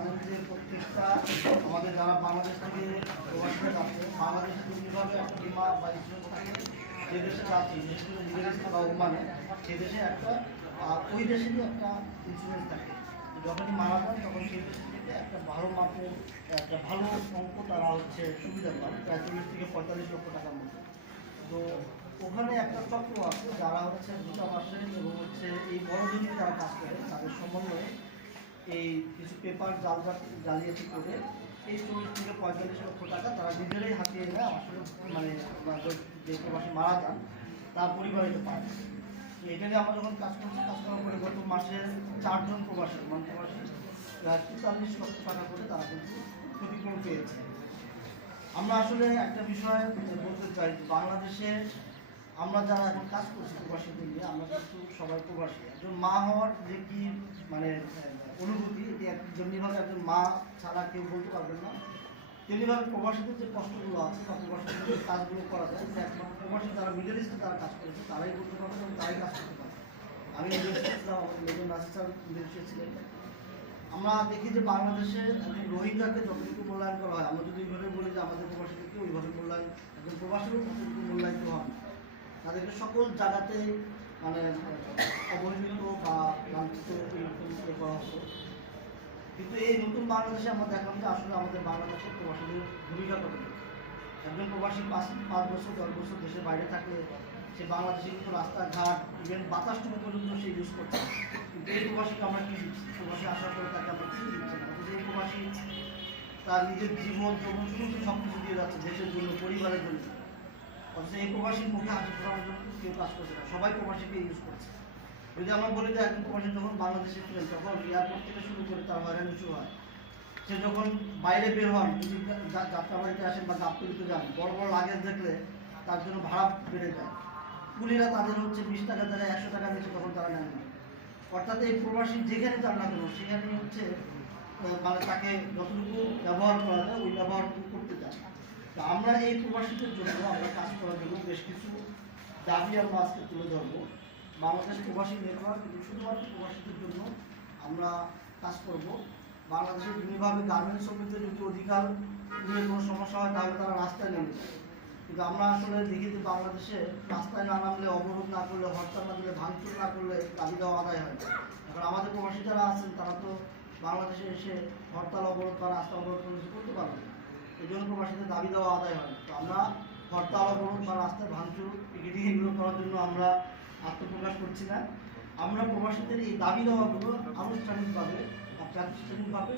জানেন যে প্রত্যেকটা আমাদের যারা বাংলাদেশ থেকে প্রবাসীরা যাচ্ছে, বাংলাদেশে বিভিন্নভাবে একটা বিমা বা ইন্স্যুরেন্স থাকে। যে দেশে যাচ্ছি, বিশেষ করে মিডল ইস্ট বা ওমানে, সে দেশে একটা ওই দেশেরই একটা ইন্স্যুরেন্স থাকে। যখনই মারা যান তখন সেই দেশ থেকে একটা ভালো মাপের একটা ভালো অঙ্ক তারা হচ্ছে সুবিধা পান, প্রায় 40 থেকে 45 লক্ষ টাকার মতো। তো ওখানে একটা চক্র আছে যারা হচ্ছে দূতাবাসে এবং হচ্ছে এই বড় জমিতে যারা কাজ করে তাদের সমন্বয়ে এই কিছু পেপার জালিয়াতি করে এই 40 থেকে 45 লক্ষ টাকা তারা নিজেরাই হাতিয়ে নেয়। আসলে মানে যে প্রবাসী মারা যান তার পরিবারে পায়। তো এটা নিয়ে আমরা যখন কাজ করার পরে গত মাসে 4 জন প্রবাসী প্রবাসী 43 লক্ষ টাকা করে তারা কিন্তু ক্ষতিপূরণ পেয়েছে। আমরা আসলে একটা বিষয় বলতে চাই, বাংলাদেশে আমরা যারা এখন কাজ করছি প্রবাসীদের নিয়ে, আমরা কিন্তু সবাই প্রবাসী। একজন মা হওয়ার যে কি মানে অনুভূতি, এটি যেমনিভাবে একজন মা ছাড়া কেউ বলতে পারবেন না, তেমনিভাবে প্রবাসীদের যে কষ্টগুলো আছে বা প্রবাসীদের যে কাজগুলো করা যায়, একমাত্র প্রবাসী যারা মিডল ইস্টে যারা কাজ করেছে তারাই বলতে পারবে এবং তারাই কাজ করতে পারবে। আমি মেজর নাসির স্যার বিদেশে ছিলেন। আমরা দেখি যে বাংলাদেশে একজন রোহিঙ্গাকে যতটুকু মূল্যায়ন করা হয়, আমরা যদি এইভাবে বলি যে আমাদের প্রবাসীদেরকে ওইভাবে মূল্যায়ন, একজন প্রবাসীরও ততটুকু মূল্যায়িত হন। তাদেরকে সকল জায়গাতে মানে অবহেলিত বা লাঞ্ছিত করা হতো। কিন্তু এই নতুন বাংলাদেশে আমরা দেখলাম যে আসলে আমাদের বাংলাদেশের প্রবাসীদের ভূমিকা কত। একজন প্রবাসী 5 বছর 10 বছর দেশের বাইরে থাকলে সে বাংলাদেশে কিন্তু রাস্তাঘাট ইভেন বাতাসটুকু পর্যন্ত সে ইউজ করছে। কিন্তু এই প্রবাসীকে আমরা কী দিচ্ছি? প্রবাসী আসার পরে তাকে আমরা কী দিচ্ছি না? কিন্তু এই প্রবাসী তার নিজের জীবন যৌবন সমস্ত সব কিছু দিয়ে যাচ্ছে দেশের জন্য, পরিবারের জন্য। অথচ এই প্রবাসীর মুখে হাসি ফোটানোর জন্য কেউ কাজ করছে না, সবাই প্রবাসীকে ইউজ করছে। যদি আমরা বলি যে একজন প্রবাসী যখন বাংলাদেশে ছিলেন তখন এয়ারপোর্ট থেকে শুরু করে তার হয়রানি শুরু হয়। সে যখন বাইরে বের হন, যদি যাত্রাবাড়িতে আসেন বা গাবতলিতে যান, বড় বড় লাগেজ দেখলে তার জন্য ভাড়া বেড়ে যায়। কুলিরা তাদের হচ্ছে 20 টাকা জায়গায় 100 টাকা নিচ্ছে, তখন তারা নেন না। অর্থাৎ এই প্রবাসী যেখানে যান না কেন সেখানে হচ্ছে মানে তাকে যতটুকু ব্যবহার করা যায় ওই ব্যবহারটুকু করতে চায়। তো আমরা এই প্রবাসীদের জন্য আমরা কাজ করার জন্য বেশ কিছু দাবি আমরা আজকে তুলে ধরবো। বাংলাদেশ প্রবাসী নেটওয়ার্ক কিন্তু শুধুমাত্র প্রবাসীদের জন্য আমরা কাজ করব। বাংলাদেশের বিভিন্নভাবে গার্মেন্টস শ্রমিকদের যদি অধিকার নিয়ে কোনো সমস্যা হয় তাহলে তারা রাস্তায় নেমে যায়। কিন্তু আমরা আসলে দেখি যে বাংলাদেশে রাস্তায় না নামলে, অবরোধ না করলে, হরতাল না দিলে, ভাঙচুর না করলে দাবি দেওয়া আদায় হয়। এখন আমাদের প্রবাসী যারা আছেন তারা তো বাংলাদেশে এসে হরতাল অবরোধ বা রাস্তা অবরোধ করতে পারবে না। এই জন্য প্রবাসীদের দাবি দেওয়া আদায় হয়। তো আমরা হরতাল অবরোধ বা রাস্তায় ভাঙচুর পিকেটিং এগুলো করার জন্য আমরা আত্মপ্রকাশ করছি না। আমরা প্রবাসীদের এই দাবি দেওয়াগুলো আনুষ্ঠানিকভাবে বা প্রাতিষ্ঠানিকভাবে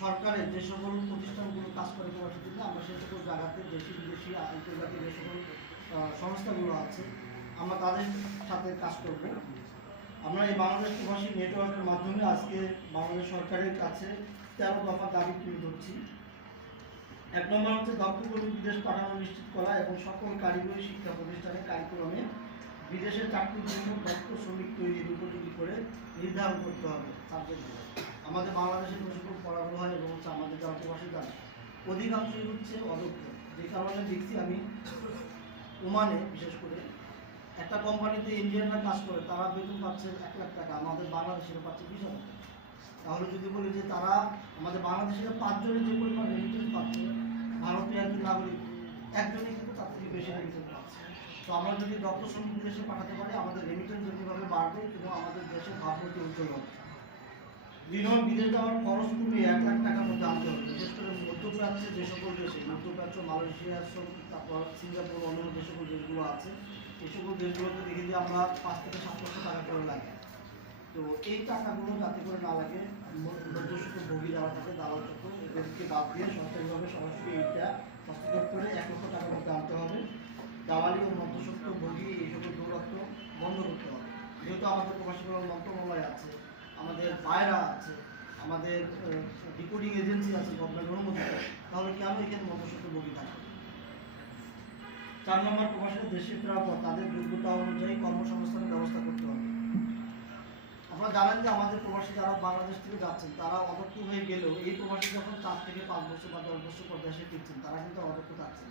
সরকারের যে সকল প্রতিষ্ঠানগুলো কাজ করে প্রবাসীদের, আমরা সেই সকল জায়গাতে দেশি বিদেশি আন্তর্জাতিক যে সকল সংস্থাগুলো আছে আমরা তাদের সাথে কাজ করব। আমরা এই বাংলাদেশ প্রবাসী নেটওয়ার্কের মাধ্যমে আজকে বাংলাদেশ সরকারের কাছে 13 দফা দাবি তুলে ধরছি। 1 নম্বর হচ্ছে দক্ষকর্মী বিদেশ পাঠানো নিশ্চিত করা এবং সকল কারিগরি শিক্ষা প্রতিষ্ঠানে কারিকুলামে বিদেশের চাকরির জন্য দক্ষ শ্রমিক তৈরির উপযোগী করে নির্ধারণ করতে হবে সাবজেক্টগুলো। আমাদের বাংলাদেশে যে সকল পড়াগুলো হয় এবং হচ্ছে আমাদের যারা প্রবাসী যারা অধিকাংশই হচ্ছে অদক্ষ। যে কারণে দেখছি আমি ওমানে বিশেষ করে একটা কোম্পানিতে ইন্ডিয়ানরা কাজ করে, তারা বেতন পাচ্ছে 1 লাখ টাকা, আমাদের বাংলাদেশিরা পাচ্ছে 20,000 টাকা। তাহলে যদি বলি যে তারা আমাদের বাংলাদেশিরা 5 জনের যে পরিমাণ রেমিটেন্স পাচ্ছে, ভারতীয় একজন নাগরিক একজনই কিন্তু তার থেকে বেশি রেমিটেন্স পাচ্ছে। তো আমরা যদি দক্ষ শ্রমিক বিদেশে পাঠাতে পারি, আমাদের রেমিটেন্স যেভাবে বাড়বে কিন্তু আমাদের দেশের ভাবমূর্তি উজ্জ্বল হবে। বিদেশ যাওয়ার খরচ কমিয়ে 1 লাখ টাকার মধ্যে আনতে হবে। বিশেষ করে মধ্যপ্রাচ্যে যে সকল দেশে, মধ্যপ্রাচ্য, মালয়েশিয়া, তারপর সিঙ্গাপুর, অন্য যে সকল দেশগুলো আছে, এই সকল দেশগুলোতে দেখি যে আমরা 5 থেকে 7 লক্ষ টাকা করে লাগে। তো এই টাকাগুলো যাতে করে না লাগে, মধ্যস্থ ভোগী যারা থাকে দালাল চক্র, এদেরকে বাদ দিয়ে সরকারিভাবে সরাসরি এইটা হস্তক্ষেপ করে 1 লক্ষ টাকার মধ্যে আনতে হবে। দালালি ও মধ্যস্থ ভোগী এই সকল দৌরাত্ম বন্ধ করতে হবে। যেহেতু আমাদের প্রবাসী কল্যাণ মন্ত্রণালয় আছে, আমাদের পায়রা আছে, আমাদের ডিকোডিং এজেন্সি আছে গভর্নমেন্ট অনুমোদিত, তাহলে কেন এখানে মধ্যস্থ ভোগী থাকবে? 4 নম্বর, প্রবাসীরা দেশে ফেরার পর তাদের যোগ্যতা অনুযায়ী কর্মসংস্থানের ব্যবস্থা করতে হবে। আপনারা জানেন যে আমাদের প্রবাসী যারা বাংলাদেশ থেকে যাচ্ছেন তারা অদক্ষ হয়ে গেলেও এই প্রবাসী যখন 4 থেকে 5 বছর বা 10 বছর পর দেশে ফিরছেন, তারা কিন্তু অদক্ষ থাকছেন।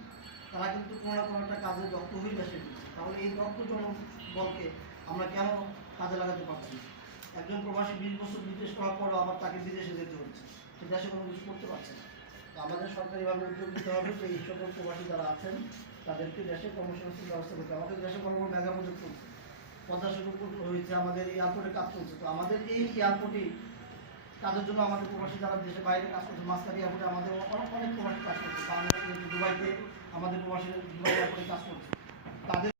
তারা কিন্তু কোনো না কোনো একটা কাজে দক্ষ হয়ে দেশে ফিরছে। তাহলে এই দক্ষ জনবলকে আমরা কেন কাজে লাগাতে পারছি? একজন প্রবাসী 20 বছর বিদেশ করার পরও আবার তাকে বিদেশে যেতে হচ্ছে। সে দেশে কোনো কিছু করতে পারছে না। তো আমাদের সরকারিভাবে উদ্যোগ নিতে হবে যে এই সকল প্রবাসী যারা আছেন তাদেরকে দেশে কর্মসংস্থানের ব্যবস্থা করতে হবে। আমাদের দেশে কোনো মেগা প্রজেক্ট চলছে, পদ্মা সেতু হয়েছে, আমাদের এয়ারপোর্টে কাজ চলছে। তো আমাদের এই এয়ারপোর্টে কাজের জন্য আমাদের প্রবাসী যারা দেশের বাইরে কাজ করছে, মাঝখানে এয়ারপোর্টে আমাদের অনেক প্রবাসী কাজ করছে। দুবাইতে আমাদের প্রবাসী দুবাই এয়ারপোর্টে কাজ করছে, তাদের